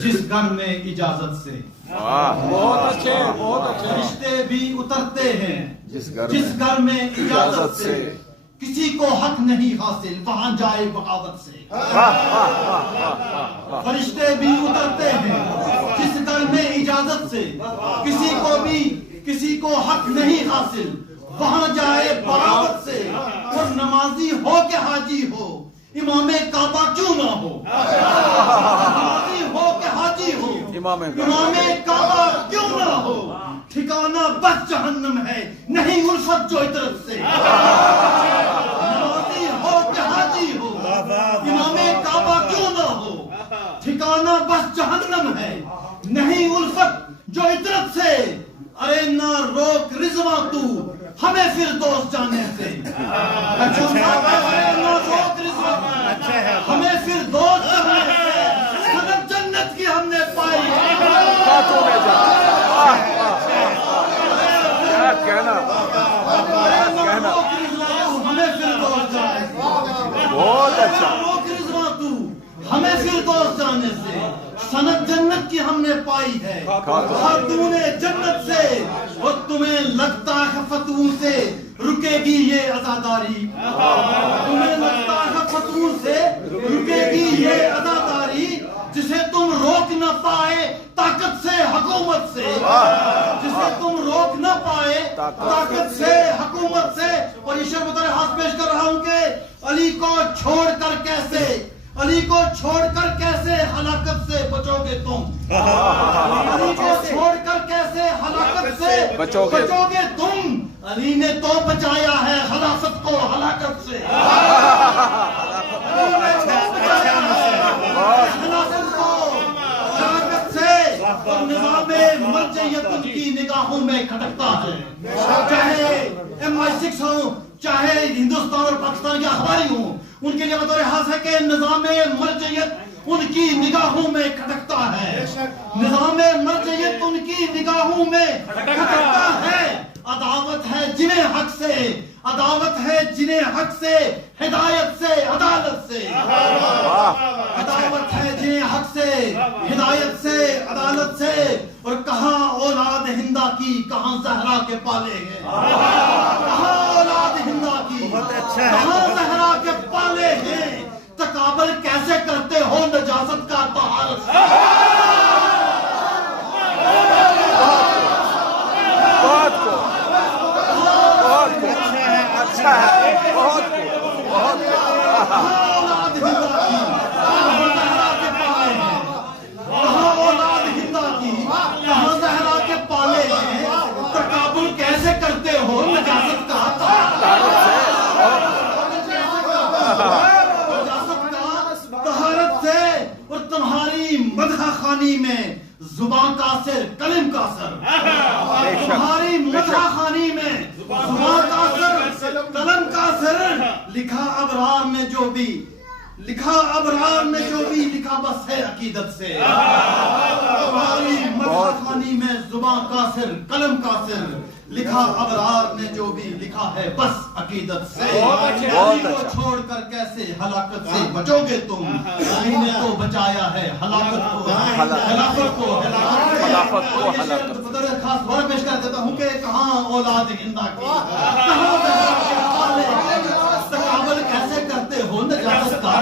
जिस घर में इजाजत से बहुत अच्छे, बहुत अच्छे। रिश्ते भी उतरते हैं जिस घर में इजाजत से किसी को हक नहीं हासिल वहां जाए बगावत से। फरिश्ते भी उतरते हैं जिस घर में इजाजत से किसी को हक नहीं हासिल वहां जाए बगावत से। और नमाजी हो के हाजी हो इमामे काबा क्यों ना हो, नमाजी हो के हाजी हो इमामे काबा क्यों ना हो। ठिकाना बस जहन्नम है नहीं उल्फत जो तरफ से। नमाजी हो के हाजी हो इमामे काबा क्यों ना हो। ठिकाना बस जहन्नम है नहीं उल्फत जो तरफ से। अरे ना रोक रिजवा तू हमें फिर दोस्त जाने से। अरे ना रोक रिजवा हमें फिर दोस्त जाने से। सनत जन्नत की हमने पाई क्या कहना हमें फिर दोस्त जाने से। बहुत अच्छा। रोक रिजवा तू हमें फिर दोस्त जाने से। सनत जन्नत की हमने पाई है खातूने जन्नत से। और तुम्हें लगता है फतून से रुकेगी ये अज़ादारी। तुम्हें लगता है फतून से रुकेगी ये अज़ादारी। जिसे तुम रोक न पाए ताकत से हुकूमत से। जिसे तुम रोक न पाए ताकत से हुकूमत से। और ये शेर बता हाथ पेश कर रहा हूं कि अली को छोड़कर कैसे हलाकत से बचोगे तुम। अली को छोड़कर कैसे हलाकत से बचोगे तुम। अली ने तो बचाया है खिलाफत को हलाकत से। खिलाफत को हलाकत से। और निज़ामे मर्जियत उनकी निगाहों में खटकता है। चाहे MI6 हो चाहे हिंदुस्तान और पाकिस्तान के अखबारी हो उनके लिए बतौर खास है कि निज़ामे मर्जियत उनकी निगाहों में खटकता है। निज़ामे मर्जियत उनकी निगाहों में खटकता है। अदावत है जिन्हें हक से हिदायत से अदालत से। अदावत है जिन्हें हक से हिदायत से अदालत से। और कहाँ औलाद हिंदा की कहाँ ज़हरा के पाले हैं। कहाँ औलाद हिंदा की कहाँ ज़हरा के पाले हैं। तकाबल कैसे करते हो नजासत का तहारत से। अच्छा है बहुत औलाद हिंदा की कहाँ ज़हरा के पाले हैं। कहाँ औलाद हिंदा की कहाँ ज़हरा के पाले हैं। तकाबुल कैसे करते हो नजासत का तहारत से। और तुम्हारी मदहा खानी में जुबान का सिर कलम का सर। तुम्हारी मदहा खानी में जुबान का सर कलम का सर। लिखा अबरार में जो भी लिखा बस है अकीदत से। तुम्हारी मदहा खानी में जुबान का सिर कलम का सिर। लिखा अबरार ने जो भी लिखा है बस अकीदत से। अली को छोड़कर कैसे हलाकत से बचोगे तुम। अली ने तो बचाया है खिलाफत को। खास बार पेश कर देता हूँ कि कहाँ औलाद हिंदा की कहाँ तकाबल कैसे करते हो नजासत का।